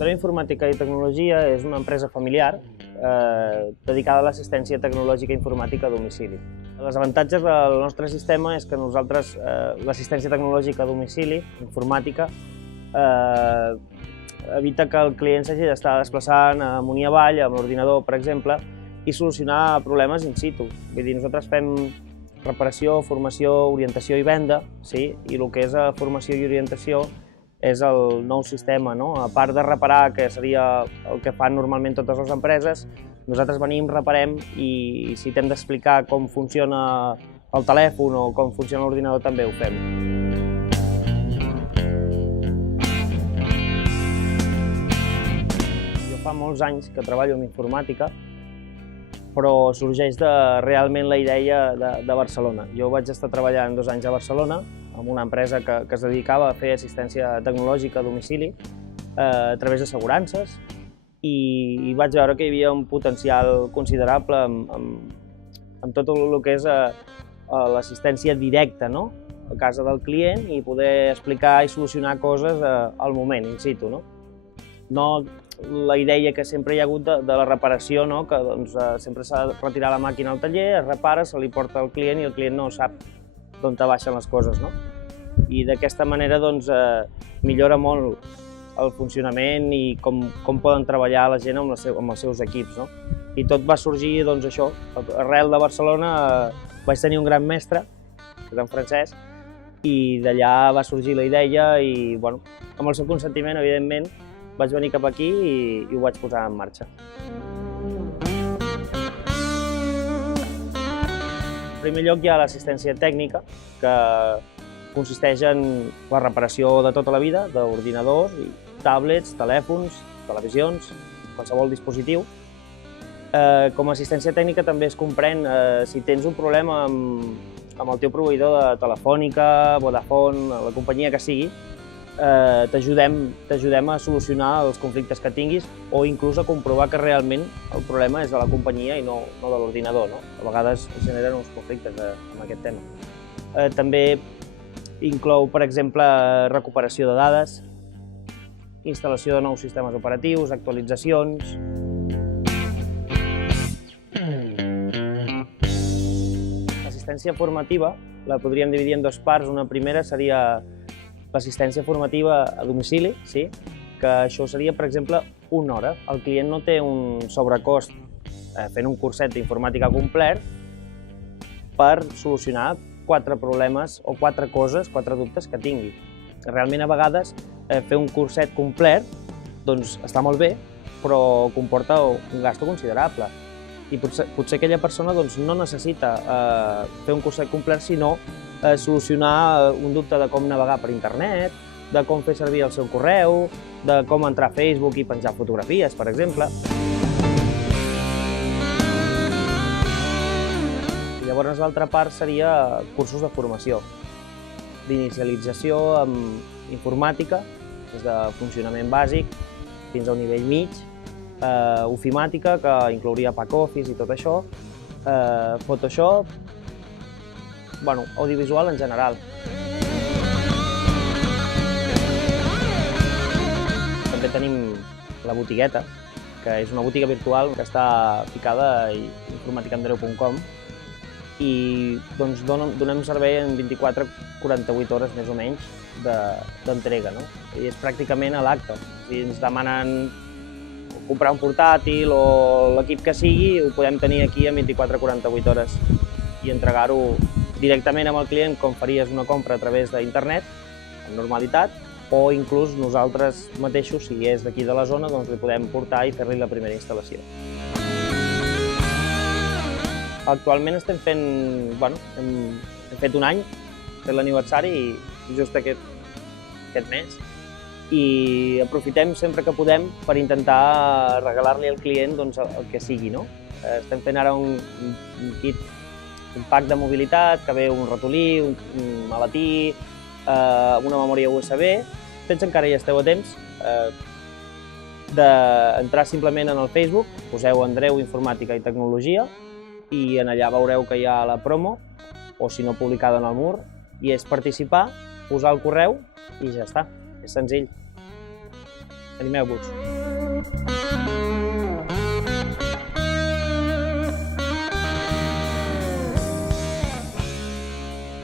Andreu Informàtica i Tecnologia és una empresa familiar dedicada a l'assistència tecnològica i informàtica a domicili. Els avantatges del nostre sistema és que nosaltres l'assistència tecnològica a domicili, informàtica, evita que el client s'hagi d'estar desplaçant amunt i avall amb l'ordinador, per exemple, i solucionar problemes in situ. Vull dir, nosaltres fem reparació, formació, orientació i venda, sí? I el que és formació i orientació és el nou sistema, no? A part de reparar, que seria el que fan normalment totes les empreses, nosaltres venim, reparem i si t'hem d'explicar com funciona el telèfon o com funciona l'ordinador també ho fem. Jo fa molts anys que treballo en informàtica, però sorgeix realment la idea de Barcelona. Jo vaig estar treballant 2 anys a Barcelona amb una empresa que es dedicava a fer assistència tecnològica a domicili a través d'assegurances i vaig veure que hi havia un potencial considerable amb tot el que és l'assistència directa, no? A casa del client i poder explicar i solucionar coses al moment, in situ. No la idea que sempre hi ha hagut de la reparació, que sempre s'ha de retirar la màquina al taller, es repara, se li porta al client i el client no sap d'on baixen les coses. I d'aquesta manera millora molt el funcionament i com poden treballar la gent amb els seus equips. I tot va sorgir això. Arrel de Barcelona vaig tenir un gran mestre, que és en Francesc, i d'allà va sorgir la idea i, amb el seu consentiment, evidentment, vaig venir cap aquí i ho vaig posar en marxa. En primer lloc hi ha l'assistència tècnica, que consisteix en la reparació de tota la vida, d'ordinadors, tablets, telèfons, televisions, qualsevol dispositiu. Com a assistència tècnica també es comprèn si tens un problema amb el teu proveïdor de Telefònica, Vodafone, la companyia que sigui, t'ajudem a solucionar els conflictes que tinguis o inclús a comprovar que realment el problema és de la companyia i no de l'ordinador. A vegades es generen uns conflictes amb aquest tema. També inclou, per exemple, recuperació de dades, instal·lació de nous sistemes operatius, actualitzacions. L'assistència formativa la podríem dividir en 2 parts. Una primera seria l'assistència formativa a domicili, que això seria, per exemple, 1 hora. El client no té un sobrecost fent un curset d'informàtica complet per solucionar 4 problemes o 4 coses, 4 dubtes que tingui. Realment, a vegades, fer un curset complet està molt bé, però comporta un gasto considerable. I potser aquella persona no necessita fer un curset complet, sinó solucionar un dubte de com navegar per internet, de com fer servir el seu correu, de com entrar a Facebook i penjar fotografies, per exemple. I llavors l'altra part seria cursos de formació, d'inicialització amb informàtica, des de funcionament bàsic fins a un nivell mig, ofimàtica, que inclouria PackOffice i tot això, Photoshop, audiovisual en general. També tenim la botigueta, que és una botiga virtual que està ficada a informaticandreu.com i donem servei en 24-48 hores més o menys d'entrega. I és pràcticament a l'acte. Si ens demanen comprar un portàtil o l'equip que sigui, ho podem tenir aquí en 24-48 hores i entregar-ho directament amb el client com faries una compra a través d'internet, amb normalitat, o inclús nosaltres mateixos, si és d'aquí de la zona, li podem portar i fer-li la primera instal·lació. Actualment estem fent, hem fet 1 any, fet l'aniversari just aquest mes, i aprofitem sempre que podem per intentar regalar-li al client el que sigui. Estem fent ara un kit, un pack de mobilitat, que ve un ratolí, un maletí, una memòria USB. Tens encara hi esteu a temps d'entrar simplement en el Facebook, poseu Andreu Informàtica i Tecnologia i en allà veureu que hi ha la promo, o si no publicada en el mur, i és participar, posar el correu i ja està. És senzill. Animeu-vos.